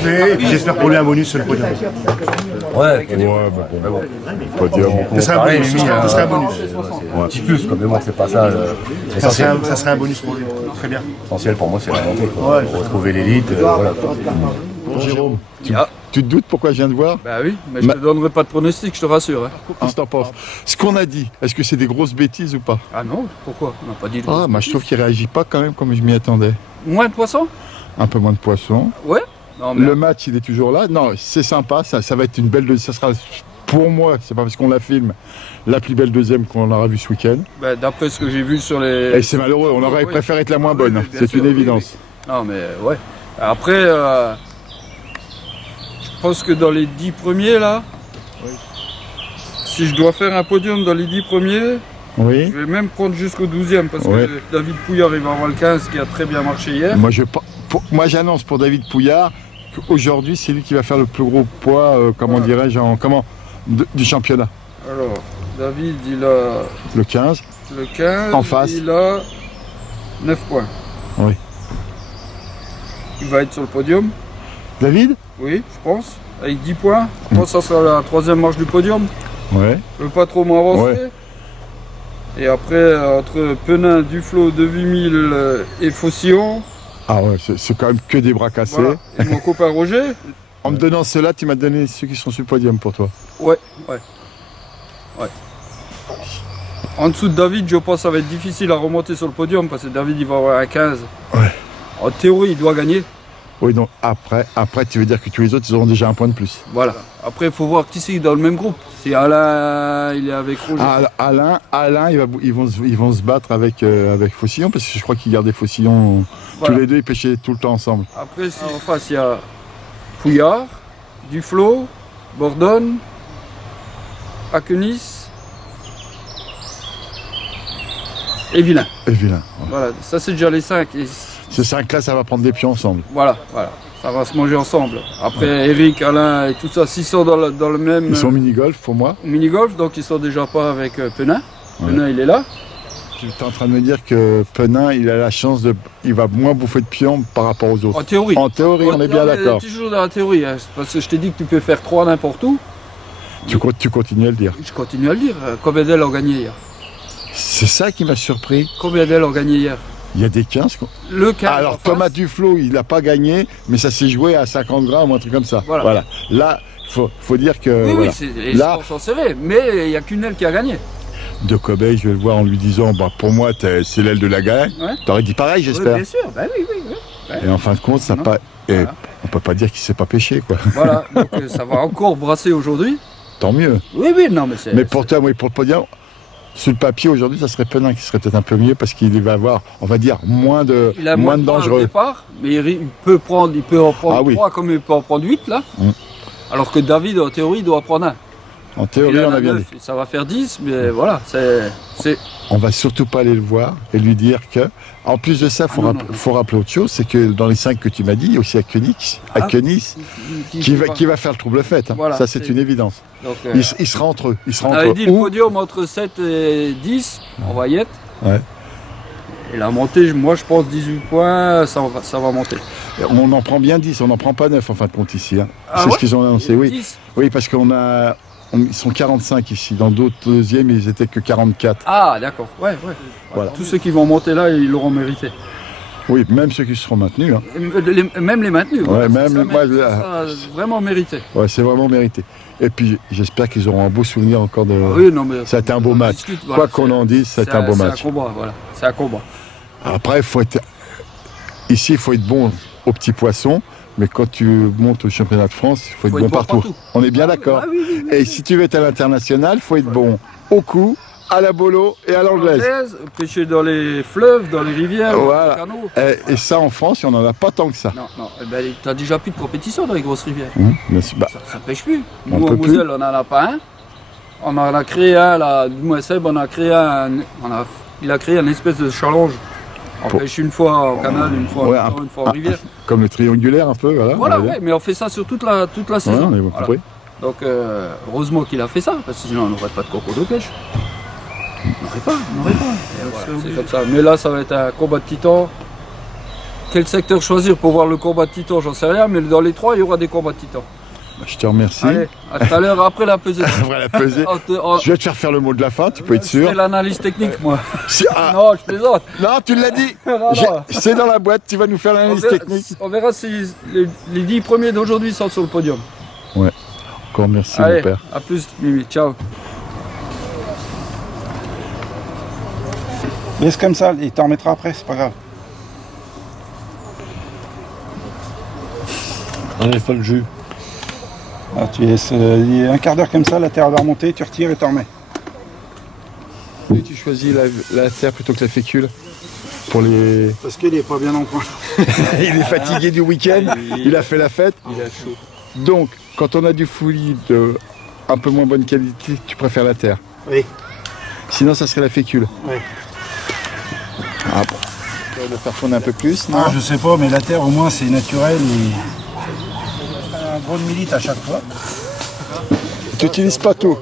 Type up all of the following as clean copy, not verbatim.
complet et puis j'espère pour lui un bonus sur le podium. Ouais, mais bon. Podium. Ce serait un bonus. Ce serait un bonus. Un petit plus, quoi, mais bon, c'est pas ça. Ça serait un bonus pour lui. Très bien. L'essentiel pour moi, c'est la montée. Ouais. Retrouver l'élite, voilà. Bon, Jérôme, tu te doutes pourquoi je viens de voir? Bah oui, mais je te donnerai pas de pronostic, je te rassure. Hein. Qu'est-ce que t'en penses? Ce qu'on a dit, est-ce que c'est des grosses bêtises ou pas? Ah non, pourquoi? On n'a pas dit de Ah, je trouve qu'il réagit pas quand même comme je m'y attendais. Moins de poissons? Un peu moins de poissons. Ouais. Non, mais... Le match, il est toujours là. Non, c'est sympa, ça va être une belle... Ça sera, pour moi, c'est pas parce qu'on la filme, la plus belle deuxième qu'on aura vue ce week-end. Bah, d'après ce que j'ai vu sur les... Et c'est malheureux, on aurait préféré être la moins bonne, c'est une évidence. Oui. Non, mais ouais. Après, je pense que dans les 10 premiers, là, si je dois faire un podium dans les 10 premiers, je vais même prendre jusqu'au 12e, parce que David Pouillard, il va avoir le 15 qui a très bien marché hier. Moi, j'annonce pour David Pouillard qu'aujourd'hui, c'est lui qui va faire le plus gros poids, comment dirais-je, du championnat. Alors, David, il a... Le 15. Le 15, en face. Il a 9 points. Oui. Il va être sur le podium. David? Oui, je pense. Avec 10 points. Je pense que ça sera la 3e marche du podium. Ouais. Je veux pas trop m'avancer. Ouais. Et après, entre Penin, Duflo, Devimille et Faucillon. Ah ouais, c'est quand même que des bras cassés. Voilà. Et mon copain Roger. En me donnant ceux-là, tu m'as donné ceux qui sont sur le podium pour toi. Ouais. En dessous de David, je pense que ça va être difficile à remonter sur le podium parce que David, il va avoir un 15. Ouais. En théorie, il doit gagner. Oui, donc après, tu veux dire que tous les autres, ils auront déjà un point de plus. Voilà. Après, il faut voir qui c'est dans le même groupe. Si Alain, il est avec Roger. Alain, ils vont se battre avec Faucillon, parce que je crois qu'ils gardaient Faucillon. Voilà. Tous les deux, ils pêchaient tout le temps ensemble. Après, en face, il y a Pouillard, Duflo, Bordone, Akenis et Villain. Voilà, ça c'est déjà les 5. Ces 5-là, ça va prendre des pions ensemble. Voilà. Ça va se manger ensemble. Après, Eric, Alain et tout ça, s'ils sont dans le même... Ils sont au mini-golf pour moi. Mini-golf, donc ils sont déjà pas avec Penin. Penin, il est là. Tu es en train de me dire que Penin, il a la chance de... Il va moins bouffer de pions par rapport aux autres. En théorie. En théorie, on est bien d'accord. Toujours dans la théorie, hein, parce que je t'ai dit que tu peux faire 3 n'importe où. Tu continues à le dire. Je continue à le dire. Combien d'elles ont gagné hier? C'est ça qui m'a surpris. Combien d'elles ont gagné hier? Il y a des 15. Le 15. Alors Thomas Duflo, il n'a pas gagné, mais ça s'est joué à 50 grammes ou un truc comme ça. Voilà. Là, faut dire que... Oui, les scores sont serrés, mais il n'y a qu'une aile qui a gagné. De Kobe, je vais le voir en lui disant, pour moi, c'est l'aile de la gagne. Ouais. T'aurais dit pareil, j'espère. Oui, bien sûr, oui. Et en fin de compte, ça pas... Voilà. On peut pas dire qu'il ne s'est pas pêché, quoi. Voilà, donc ça va encore brasser aujourd'hui. Tant mieux. Oui, non, mais c'est... Mais pour toi, pour le podium, sur le papier, aujourd'hui, ça serait Penin qui serait peut-être un peu mieux parce qu'il va avoir, on va dire, moins de dangereux. Au départ, mais il peut en prendre 3 comme il peut en prendre 8, là. Alors que David, en théorie, doit prendre 1. En théorie, on a bien dit. Ça va faire 10, mais voilà, c'est... On va surtout pas aller le voir et lui dire que, en plus de ça, faut rappeler autre chose, c'est que dans les 5 que tu m'as dit, il y a aussi Akenis qui va faire le trouble fête. Hein. Voilà, ça, c'est une évidence. Donc, il sera entre eux. On avait dit le podium entre 7 et 10, on va y être. Ouais. Et la montée, moi je pense 18 points, ça va monter. On en prend bien 10, on n'en prend pas 9 en fin de compte ici. Hein. C'est ce qu'ils ont annoncé, oui. Oui, parce ils sont 45 ici. Dans d'autres deuxièmes, ils étaient que 44. Ah, d'accord. Ouais. Voilà. Tous ceux qui vont monter là, ils l'auront mérité. Oui, même ceux qui seront maintenus. Hein. Même les maintenus. Ouais, vraiment mérité. Ouais, c'est vraiment mérité. Et puis, j'espère qu'ils auront un beau souvenir encore de... Oui, non, mais... Ça a été un beau match. Quoi qu'on en dise, ça a été un beau match. C'est un combat, voilà. C'est un combat. Après, ici, il faut être bon aux petits poissons. Mais quand tu montes au championnat de France, il faut être bon partout. On est bien d'accord. Oui. Et si tu veux être à l'international, il faut être bon au coup, à la bolo et à l'anglaise. Pêcher dans les fleuves, dans les rivières, voilà. dans les canaux. Et ça, en France, on n'en a pas tant que ça. Non. Tu n'as déjà plus de compétition dans les grosses rivières. Ça pêche plus. Nous, en Moselle, on n'en a pas un. On en a créé un, là, du Seb, il a créé un espèce de challenge. On pêche une fois au canal, une fois en rivière. Comme le triangulaire un peu, voilà. Voilà, mais on fait ça sur toute la saison. Ouais, on a compris. Donc heureusement qu'il a fait ça, parce que sinon on n'aurait pas de concours de pêche. On n'aurait pas. C'est comme ça. Mais là, ça va être un combat de titans. quel secteur choisir pour voir le combat de titan, j'en sais rien, mais dans les 3, il y aura des combats de titan. Je te remercie. Allez, à tout à l'heure, après la pesée. Après la pesée. Je vais te faire faire le mot de la fin, tu peux être sûr. C'est l'analyse technique, moi. Non, je plaisante. Non, tu l'as dit. C'est dans la boîte, tu vas nous faire l'analyse technique. On verra si les 10 premiers d'aujourd'hui sont sur le podium. Ouais. Encore merci, allez, mon père. À plus, Mimi. Ciao. Laisse comme ça, il t'en remettra après, c'est pas grave. Enlève pas le jus. Ah, tu laisses un quart d'heure comme ça, la terre va remonter, tu retires et t'en remets. Et tu choisis la terre plutôt que la fécule pour les... Parce qu'il est pas bien en coin. Il est fatigué du week-end, il a fait la fête. Il a chaud. Donc, quand on a du fouillis de un peu moins bonne qualité, tu préfères la terre. Oui. Sinon, ça serait la fécule. Oui. Ah bon. Tu vas le faire tourner un peu plus, non? Ah, je sais pas, mais la terre au moins c'est naturel et... un gros de millilitres à chaque fois. Tu n'utilises pas tout.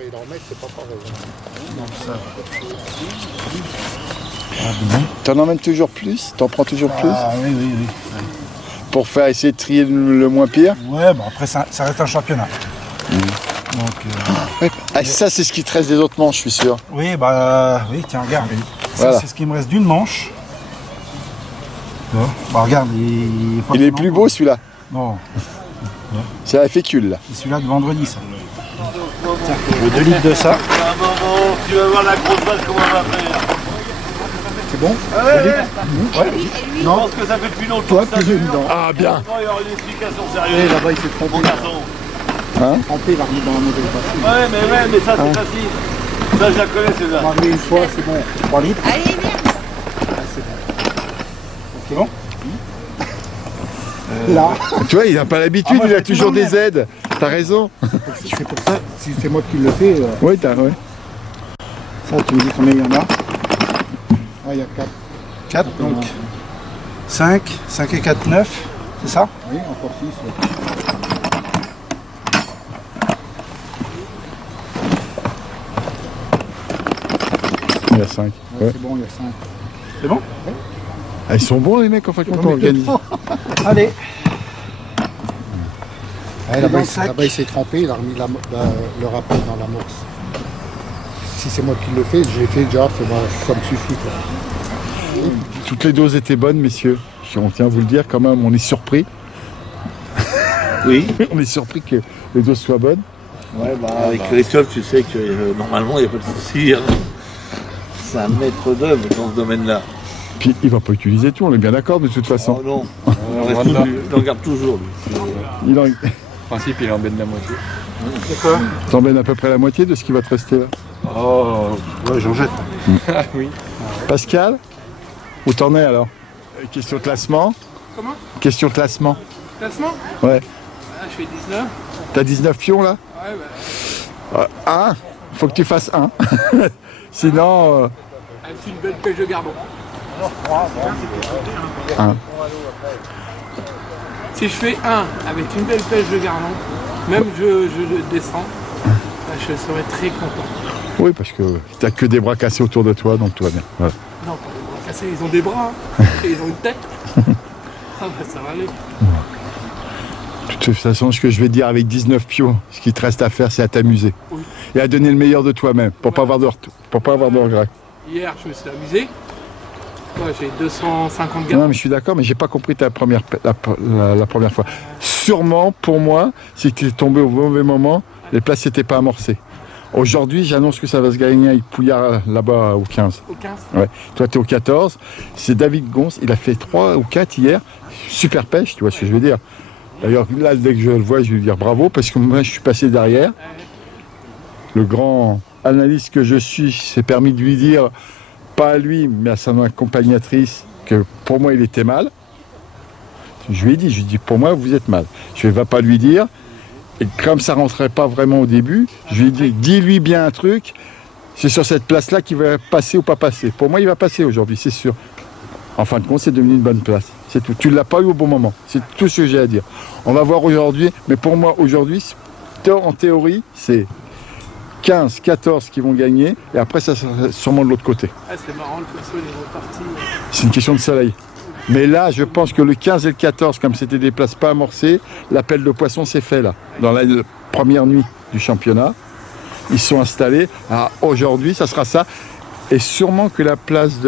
Tu en emmènes toujours plus? Tu en prends toujours plus? Ah oui, oui, oui. Pour faire essayer de trier le moins pire? Ouais, bon après ça reste un championnat. Donc, ouais. Ah, ça c'est ce qui te reste des autres manches, je suis sûr. oui, bah oui, tiens, regarde. Voilà. Ça c'est ce qui me reste d'une manche. Bah regarde, il est plus beau celui-là. Non. C'est la fécule là. C'est celui-là de vendredi ça. Tiens, je veux 2 litres de ça. Tu vas voir la grosse vache comment elle va faire. C'est bon? Ouais. Non. Je pense que ça fait depuis longtemps. Toi, que j'ai mis dans. Ah bien. Il y aura une explication sérieuse. Là-bas il s'est trompé. Mon garçon. Trempé, il a remis dans la modèle facile. Ouais, mais ça c'est facile. Ça je la connais celle-là. On va remis une fois, c'est bon. 3 litres. Allez, viens. C'est bon? Là. Tu vois, il n'a pas l'habitude, il a toujours des aides. T'as raison. C'est pour ça, si c'est moi qui le fais. Oui, t'as, ouais. Ça, tu me dis combien il y en a? Ah, il y a 4. 4, donc 5 et 4, 9, c'est ça? Oui, encore 6. Il y a 5. Ouais. C'est bon, il y a 5. C'est bon? Ouais. Ah, ils sont bons les mecs, en fin de compte, on organise. Allez. Ouais, là-bas, il s'est trempé, il a remis le rappel dans l'amorce. Si c'est moi qui le fais, je l'ai fait déjà, ça me suffit. Quoi. Toutes les doses étaient bonnes, messieurs. On tient à vous le dire quand même, on est surpris. Oui. On est surpris que les doses soient bonnes. Ouais, avec Christophe, tu sais que normalement il n'y a pas de souci. Hein. C'est un maître d'œuvre dans ce domaine-là. Puis il va pas utiliser tout, on est bien d'accord de toute façon. Oh non, il en garde toujours. Lui. En principe, il embête la moitié. C'est quoi? T'emmènes à peu près la moitié de ce qui va te rester là. Oh, ouais, j'en jette. Ah oui. Pascal, où t'en es alors? Question classement. Comment? Question classement. Classement? Ouais. Ah, je fais 19. T'as 19 pions là? Ouais, bah. 1, faut que tu fasses 1. Sinon. Avec une belle pêche de gardon. 1. Si je fais 1 avec une belle pêche de gardon, même je descends, je serais très content. Oui, parce que t'as que des bras cassés autour de toi, donc tout va bien. Voilà. Non, pas des bras cassés, ils ont des bras, hein. Et ils ont une tête. Ah bah ça va aller. De toute façon, ce que je vais te dire avec 19 pions, ce qui te reste à faire, c'est à t'amuser. Oui. Et à donner le meilleur de toi-même, pour pas avoir de regrets. Hier, je me suis amusé. Ouais, j'ai 250 grammes. Non, mais je suis d'accord, mais j'ai pas compris la première fois. Sûrement, pour moi, si tu es tombé au mauvais moment, les places n'étaient pas amorcées. Aujourd'hui, j'annonce que ça va se gagner avec Pouillard là-bas au 15. Au 15? Ouais. Toi, tu es au 14. C'est David Gons, il a fait 3 ou 4 hier. Super pêche, tu vois ce que je veux dire. D'ailleurs, là, dès que je le vois, je vais lui dire bravo, parce que moi, je suis passé derrière. Le grand analyste que je suis s'est permis de lui dire, pas à lui, mais à son accompagnatrice, que pour moi, il était mal. Je lui ai dit, pour moi, vous êtes mal. Je ne vais pas lui dire. Et comme ça ne rentrait pas vraiment au début, je lui ai dit, dis-lui bien un truc, c'est sur cette place-là qu'il va passer ou pas passer. Pour moi, il va passer aujourd'hui, c'est sûr. En fin de compte, c'est devenu une bonne place. C'est tout. Tu ne l'as pas eu au bon moment. C'est tout ce que j'ai à dire. On va voir aujourd'hui, mais pour moi, aujourd'hui, en théorie, c'est 15, 14 qui vont gagner, et après, ça sera sûrement de l'autre côté. Ah, c'est marrant, le poisson, il est reparti. C'est une question de soleil. Mais là, je pense que le 15 et le 14, comme c'était des places pas amorcées, l'appel de poisson s'est fait là, dans la première nuit du championnat. Ils sont installés. Alors aujourd'hui, ça sera ça. Et sûrement que la place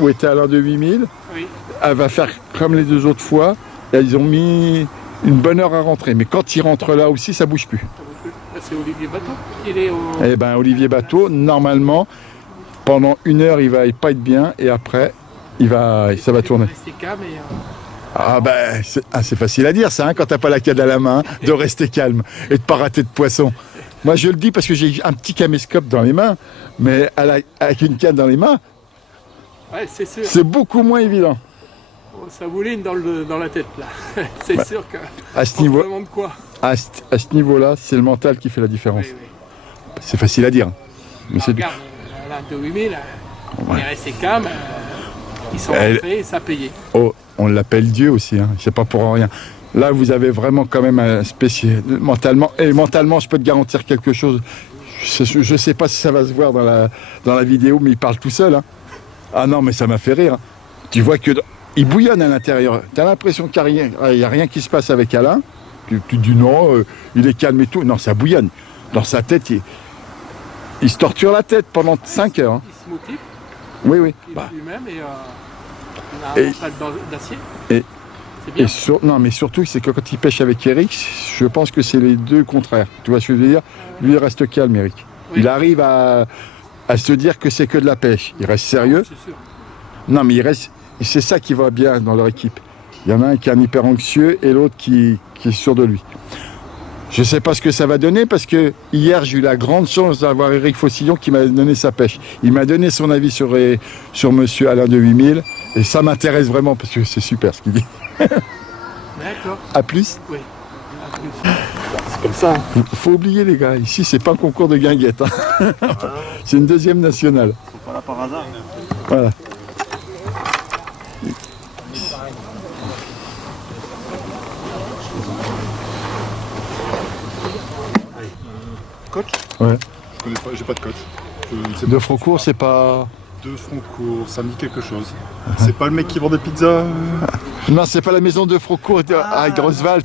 où était Alain de 8000, oui, elle va faire comme les 2 autres fois. Et ils ont mis une bonne heure à rentrer. Mais quand ils rentrent là aussi, ça bouge plus. C'est Olivier Bateau qui est au... Eh bien, Olivier Bateau, normalement, pendant 1 heure, il va pas être bien. Et après, ça va tourner. Ah ben, c'est facile à dire ça, hein, quand t'as pas la canne à la main, de rester calme et de pas rater de poisson. Moi je le dis parce que j'ai un petit caméscope dans les mains, mais avec une canne dans les mains, ouais, c'est beaucoup moins évident. Oh, ça mouline dans la tête là. C'est sûr que... À ce niveau-là, c'est le mental qui fait la différence. Oui, oui. C'est facile à dire. Mais regarde, là, de 8000, on est resté calme. Ils sont rentrés et ça a payé. Oh, on l'appelle Dieu aussi, hein. C'est pas pour rien. Là, vous avez vraiment quand même un spécial mentalement. Et mentalement, je peux te garantir quelque chose. Je sais pas si ça va se voir dans la vidéo, mais il parle tout seul. Hein. Ah non, mais ça m'a fait rire. Hein. Tu vois que il bouillonne à l'intérieur. Tu as l'impression qu'il n'y a rien qui se passe avec Alain. Tu te dis non, il est calme et tout. Non, ça bouillonne. Dans sa tête, il se torture la tête pendant 5 heures. Hein. Il se motive. Oui, oui. Il lui-même et on a un mental d'acier. Non, mais surtout, c'est que quand il pêche avec Eric, je pense que c'est les deux contraires. Tu vois ce que je veux dire? Lui, il reste calme, Eric. Oui. Il arrive à se dire que c'est que de la pêche. Il reste sérieux. C'est sûr. Non, mais c'est ça qui va bien dans leur équipe. Il y en a un qui est un hyper anxieux et l'autre qui est sûr de lui. Je ne sais pas ce que ça va donner parce que hier, j'ai eu la grande chance d'avoir Eric Faucillon qui m'a donné sa pêche. Il m'a donné son avis sur monsieur Alain de 8000 et ça m'intéresse vraiment parce que c'est super ce qu'il dit. D'accord. À plus. Oui. À plus. C'est comme ça. Faut oublier les gars, ici c'est pas un concours de guinguettes. Hein. C'est une 2e nationale. Ils sont pas là par hasard. Voilà. Coach? Ouais. Je connais pas, j'ai pas de coach. De Froncourt, c'est pas... De Froncourt, ça me dit quelque chose. C'est pas le mec qui vend des pizzas Non, c'est pas la maison de Froncourt à Grosswald.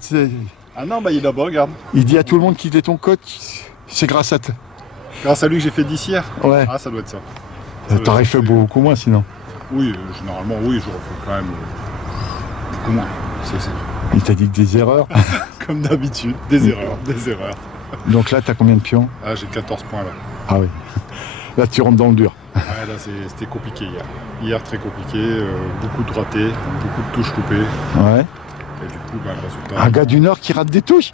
Ah non, bah il est là-bas, regarde. Il dit à tout le monde qu'il est ton coach. C'est grâce à grâce à lui que j'ai fait 10 hier. Ouais. Ah, ça doit être ça. T'aurais fait beaucoup moins sinon. Oui, généralement, oui, j'aurais fait quand même beaucoup moins. Il t'a dit que des erreurs. Comme d'habitude, des erreurs. Donc là, t'as combien de pions? Ah, j'ai 14 points là. Ah oui. Là, tu rentres dans le dur. Ouais, là, c'était compliqué hier. Hier, très compliqué. Beaucoup de ratés, beaucoup de touches coupées. Ouais. Et du coup, le résultat... Un gars du Nord qui rate des touches.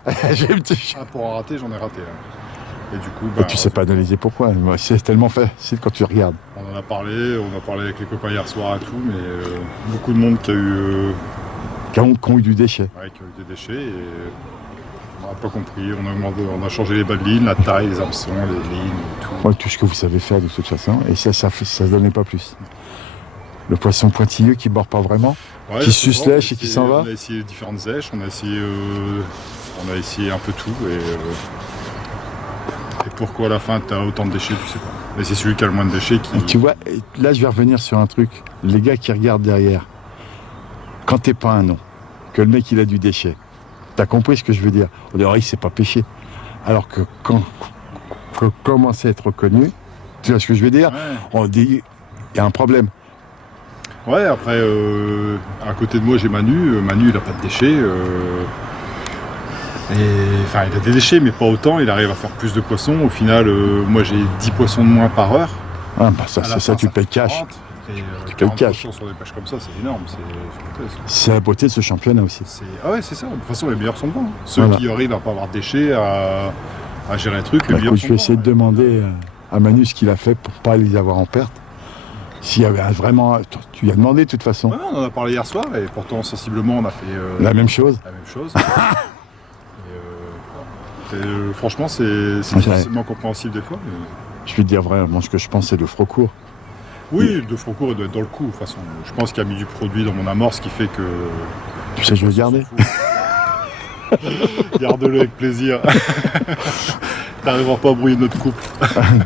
Pour en rater, j'en ai raté. Hein. Et du coup, et tu sais pas analyser pourquoi. C'est tellement facile quand tu regardes. On en a parlé avec les copains hier soir et tout, mais beaucoup de monde qui a eu... Qui ont eu du déchet. Ouais, qui ont eu des déchets et... On n'a pas compris, on a changé les bas de ligne, la taille, les hameçons, les lignes et tout. Ouais, tout ce que vous savez faire de toute façon, et ça ne donnait pas plus. Le poisson pointilleux qui ne bord pas vraiment, ouais, qui suce lèche et qui s'en va. On a essayé différentes zèches, on a essayé un peu tout, et pourquoi à la fin tu as autant de déchets, tu sais pas. Mais c'est celui qui a le moins de déchets qui... Et tu vois, là je vais revenir sur un truc, les gars qui regardent derrière, quand t'es pas un nom, que le mec il a du déchet, t'as compris ce que je veux dire? On dirait qu'il ne sait pas pêcher. Alors que quand commence à être reconnu, tu vois ce que je veux dire? Ouais. On dit, il y a un problème. Ouais, après, à côté de moi, j'ai Manu. Manu, il n'a pas de déchets. Enfin, il a des déchets, mais pas autant. Il arrive à faire plus de poissons. Au final, moi, j'ai 10 poissons de moins par heure. Ah, bah ça, c'est ça, tu payes cash. Tu payes cash. Sur des pêches comme ça, c'est énorme. C'est la beauté de ce championnat aussi. Ah ouais, c'est ça. De toute façon, les meilleurs sont devant. Ceux qui arrivent à ne pas avoir de déchets, à gérer les trucs, les meilleurs sont devant. Je vais essayer de demander à Manu ce qu'il a fait pour ne pas les avoir en perte. S'il y avait vraiment... Tu lui as demandé de toute façon. Ouais, on en a parlé hier soir et pourtant, sensiblement, on a fait... la même chose. La même chose. Franchement, c'est difficilement compréhensible des fois. Mais... Je vais te dire vraiment ce que je pense, c'est de Froncourt. Oui, de Froncourt, il doit être dans le coup. De toute façon, je pense qu'il a mis du produit dans mon amorce qui fait que... Tu sais, je vais le garder. Garde-le avec plaisir. T'arriveras pas à brouiller notre couple.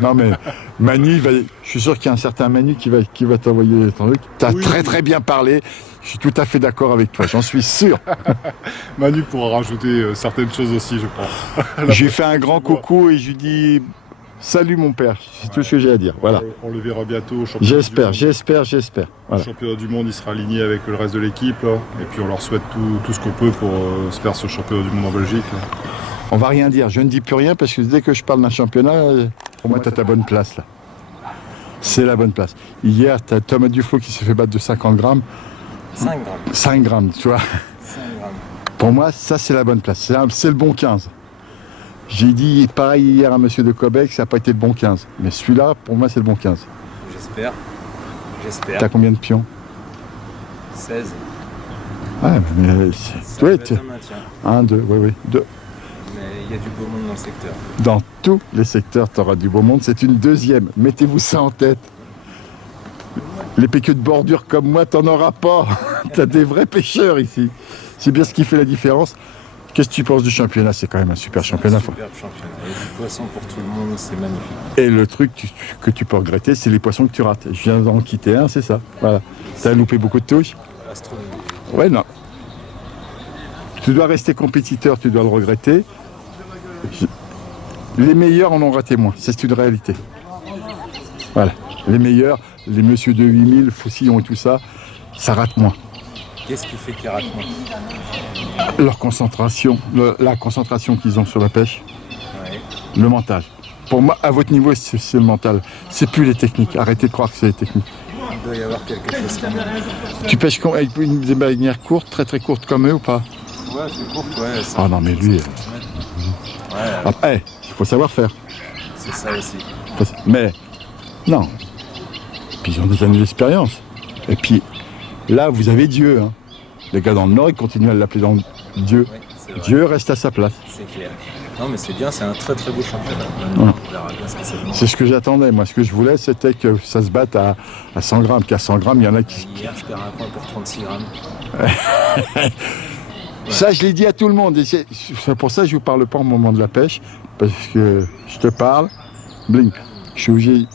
Non mais Manu, je suis sûr qu'il y a un certain Manu qui va t'envoyer ton truc. T'as très bien parlé. Je suis tout à fait d'accord avec toi, j'en suis sûr. Manu pourra rajouter certaines choses aussi, je pense. Je lui fais un grand coucou et je lui dis salut mon père, c'est tout ce que j'ai à dire. Voilà. On le verra bientôt au championnat du monde. J'espère. Voilà. Le championnat du monde, il sera aligné avec le reste de l'équipe. Et puis on leur souhaite tout ce qu'on peut pour se faire ce championnat du monde en Belgique. Là. On va rien dire, je ne dis plus rien parce que dès que je parle d'un championnat, pour moi tu as ta bonne place là. C'est la bonne place. Hier, tu as Thomas Duflo qui s'est fait battre de 50 grammes. 5 grammes. 5 grammes, tu vois. 5 grammes. Pour moi, ça c'est la bonne place. C'est le bon 15. J'ai dit pareil hier à monsieur de Cobec, ça n'a pas été le bon 15. Mais celui-là, pour moi, c'est le bon 15. J'espère. T'as combien de pions? 16. Ouais, mais... Ça va être un maintien. 1, 2, oui, 2. Mais il y a du beau monde dans le secteur. Dans tous les secteurs, tu auras du beau monde. C'est une deuxième. Mettez-vous ça en tête. Les péqueux de bordure comme moi, t'en auras pas. T'as des vrais pêcheurs ici. C'est bien ce qui fait la différence. Qu'est-ce que tu penses du championnat? C'est quand même un super championnat. Un superbe championnat. Et du poisson pour tout le monde, c'est magnifique. Et le truc que tu peux regretter, c'est les poissons que tu rates. Je viens d'en quitter un, c'est ça. Voilà. T'as loupé beaucoup de touches. Astronomique. Ouais, non. Tu dois rester compétiteur, tu dois le regretter. Les meilleurs en ont raté moins, c'est une réalité. Voilà. Les meilleurs, les messieurs de 8000, Foussillon et tout ça, ça rate moins. Qu'est-ce qui fait qu'ils ratent moins? Leur concentration, la concentration qu'ils ont sur la pêche, ouais. Le mental. Pour moi, à votre niveau, c'est le mental. C'est plus les techniques. Arrêtez de croire que c'est les techniques. Il doit y avoir quelque chose quand même. Tu pêches avec des baleinières courtes, très courtes comme eux ou pas? Ouais, c'est court, ouais. Ah non, mais lui... Après, il faut savoir faire. C'est ça aussi. Mais, non. Puis ils ont des années d'expérience. Et puis, là, vous avez Dieu. Hein. Les gars dans le Nord, ils continuent à l'appeler dans Dieu. Oui, Dieu reste à sa place. C'est clair. Non, mais c'est bien, c'est un très beau championnat. Ouais. On verra bien ce que ça donne. C'est ce que j'attendais. Moi, ce que je voulais, c'était que ça se batte à 100 grammes. Qu'à 100 grammes, il y en a qui... Hier, je perds un point pour 36 grammes. Ouais. Ça, je l'ai dit à tout le monde. Et c'est pour ça que je ne vous parle pas au moment de la pêche. Parce que je te parle, blink.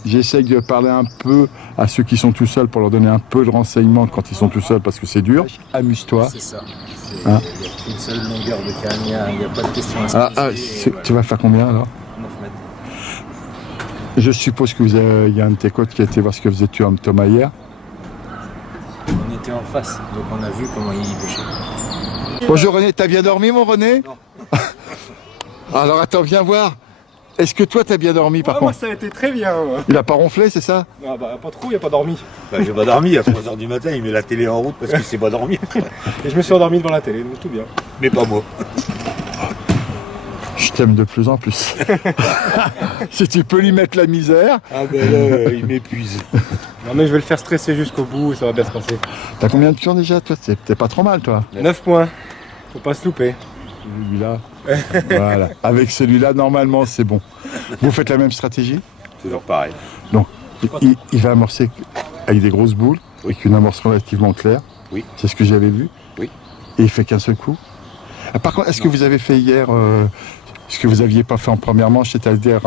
J'essaye de parler un peu à ceux qui sont tout seuls pour leur donner un peu de renseignements quand ils sont tout seuls parce que c'est dur. Amuse-toi. C'est ça. Hein? Il n'y a qu'une seule longueur de canne, il n'y a pas de question à se poser. Tu vas faire combien alors? 9 mètres. Je suppose qu'il y a un de tes coachs qui a été voir ce que faisait Thomas hier. On était en face, donc on a vu comment il pêchait. Bonjour René, t'as bien dormi mon René? Non. Alors attends, viens voir. Est-ce que toi t'as bien dormi par contre? Moi ça a été très bien. Ouais. Il a pas ronflé, c'est ça? Ah bah pas trop, il a pas dormi. Bah, j'ai pas dormi, à 3h du matin, il met la télé en route parce qu'il s'est pas dormi. Et je me suis endormi devant la télé, donc tout bien. Mais pas moi. Je t'aime de plus en plus. Si tu peux lui mettre la misère. Ah ben là, il m'épuise. Non mais je vais le faire stresser jusqu'au bout et ça va bien se passer. T'as combien de pions déjà toi? T'es pas trop mal toi. 9 points. Faut pas se louper. Celui-là. Voilà. Avec celui-là, normalement, c'est bon. Vous faites la même stratégie? Toujours pareil. Donc, il va amorcer avec des grosses boules, avec une amorce relativement claire. Oui. C'est ce que j'avais vu. Oui. Et il fait qu'un seul coup. Par contre, est-ce que vous avez fait hier ce que vous n'aviez pas fait en première manche, c'est-à-dire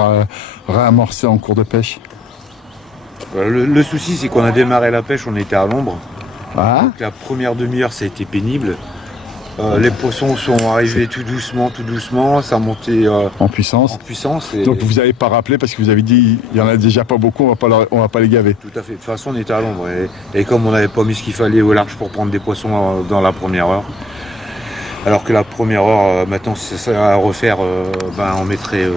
réamorcer en cours de pêche? Le souci, c'est qu'on a démarré la pêche, on était à l'ombre. Ah. Donc la première demi-heure, ça a été pénible. Les poissons sont arrivés tout doucement, ça a monté en puissance. Et... Donc vous n'avez pas rappelé parce que vous avez dit il n'y en a déjà pas beaucoup, on va pas les gaver. Tout à fait. De toute façon, on était à l'ombre. Et comme on n'avait pas mis ce qu'il fallait au large pour prendre des poissons dans la première heure, alors que la première heure, maintenant, c'est ça à refaire, on mettrait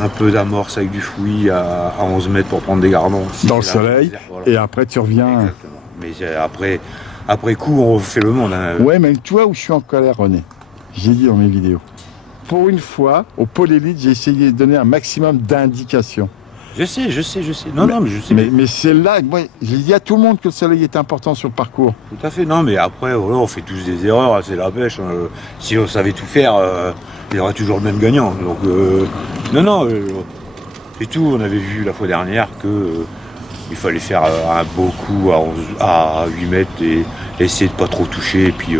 un peu d'amorce avec du fouillis à 11 mètres pour prendre des gardons. Dans le soleil, voilà. Et après tu reviens. Exactement. Mais après coup, on fait le monde. Hein. Ouais, mais tu vois où je suis en colère, René. J'ai dit dans mes vidéos. Pour une fois, au pôle élite, j'ai essayé de donner un maximum d'indications. Je sais. Non, mais je sais. Mais c'est là, moi, j'ai dit à tout le monde que le soleil est important sur le parcours. Tout à fait. Non, mais après, voilà, on fait tous des erreurs, c'est la pêche. Si on savait tout faire, il y aurait toujours le même gagnant. Donc, c'est tout. On avait vu la fois dernière que il fallait faire un beau coup à 8 mètres et essayer de pas trop toucher. Et puis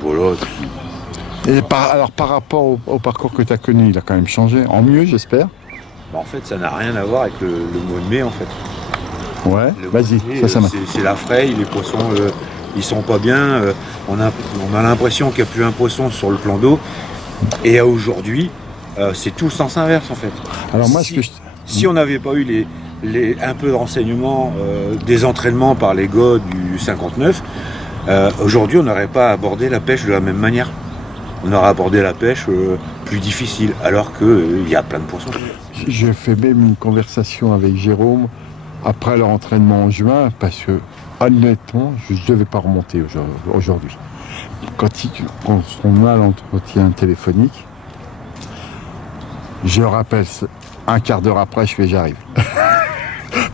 voilà. Et par rapport au parcours que tu as connu, il a quand même changé. En mieux, j'espère. En fait, ça n'a rien à voir avec le mois de mai, en fait. Ouais, vas-y, ça marche. C'est la fraye, les poissons, ils sont pas bien. On a l'impression qu'il n'y a plus un poisson sur le plan d'eau. Et aujourd'hui, c'est tout le sens inverse en fait. Alors moi, si on n'avait pas eu un peu de renseignements, des entraînements par les gars du 59, aujourd'hui on n'aurait pas abordé la pêche de la même manière. On aurait abordé la pêche plus difficile, alors qu'il y a plein de poissons. J'ai fait même une conversation avec Jérôme après leur entraînement en juin, parce que honnêtement, je ne devais pas remonter aujourd'hui. Quand on a l'entretien téléphonique, je rappelle un quart d'heure après, je fais j'arrive.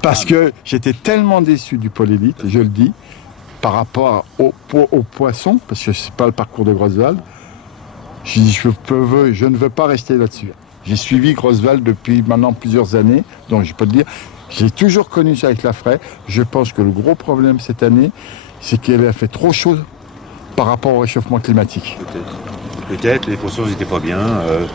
Parce que j'étais tellement déçu du pôle élite, je le dis, par rapport au poisson, parce que c'est pas le parcours de Grosval. Je dis je ne veux pas rester là-dessus. J'ai suivi Grosval depuis maintenant plusieurs années, donc je peux te dire, j'ai toujours connu ça avec la Fraie. Je pense que le gros problème cette année, c'est qu'elle a fait trop chaud par rapport au réchauffement climatique. Peut-être, les poissons n'étaient pas bien. De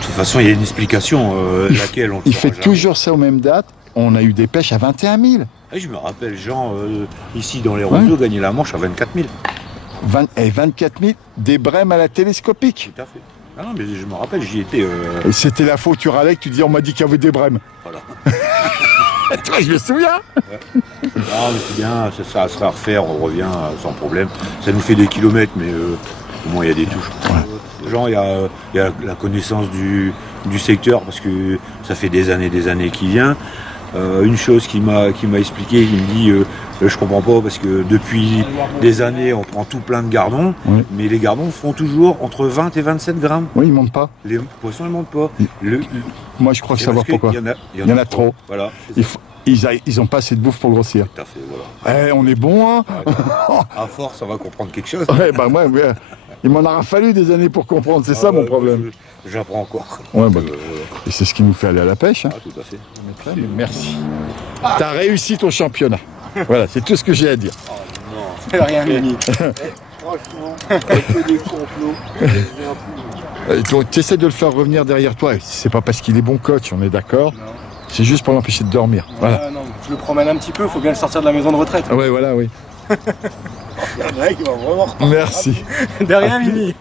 toute façon, il y a une explication, laquelle on. Il fait toujours ça aux mêmes dates. On a eu des pêches à 21 000. Et je me rappelle, Jean, ici dans les roseaux, gagner la Manche à 24 000. 24 000, des brèmes à la télescopique. Tout à fait. Ah non, mais je me rappelle, j'y étais. Et c'était la faute, tu râlais, que tu dis, on m'a dit qu'il y avait des brèmes. Voilà. Toi, je me souviens. Ouais. Non, mais c'est bien, ça sera à refaire, on revient sans problème. Ça nous fait des kilomètres, mais au moins il y a des touches. Ouais. Jean, il y a la connaissance du secteur, parce que ça fait des années qu'il vient. Une chose qu'il m'a expliqué, il me dit je comprends pas parce que depuis des années on prend tout plein de gardons, mais les gardons font toujours entre 20 et 27 grammes. Oui, ils montent pas. Les poissons ils montent pas. Moi je crois savoir pourquoi. Il y en a trop. Voilà, ils ont pas assez de bouffe pour grossir. Tout à fait, voilà. On est bon, hein. À force on va comprendre quelque chose. Ouais, bah ouais. Il m'en aura fallu des années pour comprendre, c'est ça mon problème. J'apprends encore. Ouais, et c'est ce qui nous fait aller à la pêche. Hein. Ah, tout à fait. Merci. T'as réussi ton championnat. Voilà, c'est tout ce que j'ai à dire. Oh non, c'est rien fini. Franchement, que des complots. Tu essaies de le faire revenir derrière toi. C'est pas parce qu'il est bon coach, on est d'accord. C'est juste pour l'empêcher de dormir. Voilà. Non, je le promène un petit peu, il faut bien le sortir de la maison de retraite. Ouais, voilà, oui. Il y a un mec qui va vraiment repartir. Merci. De rien, Mimi.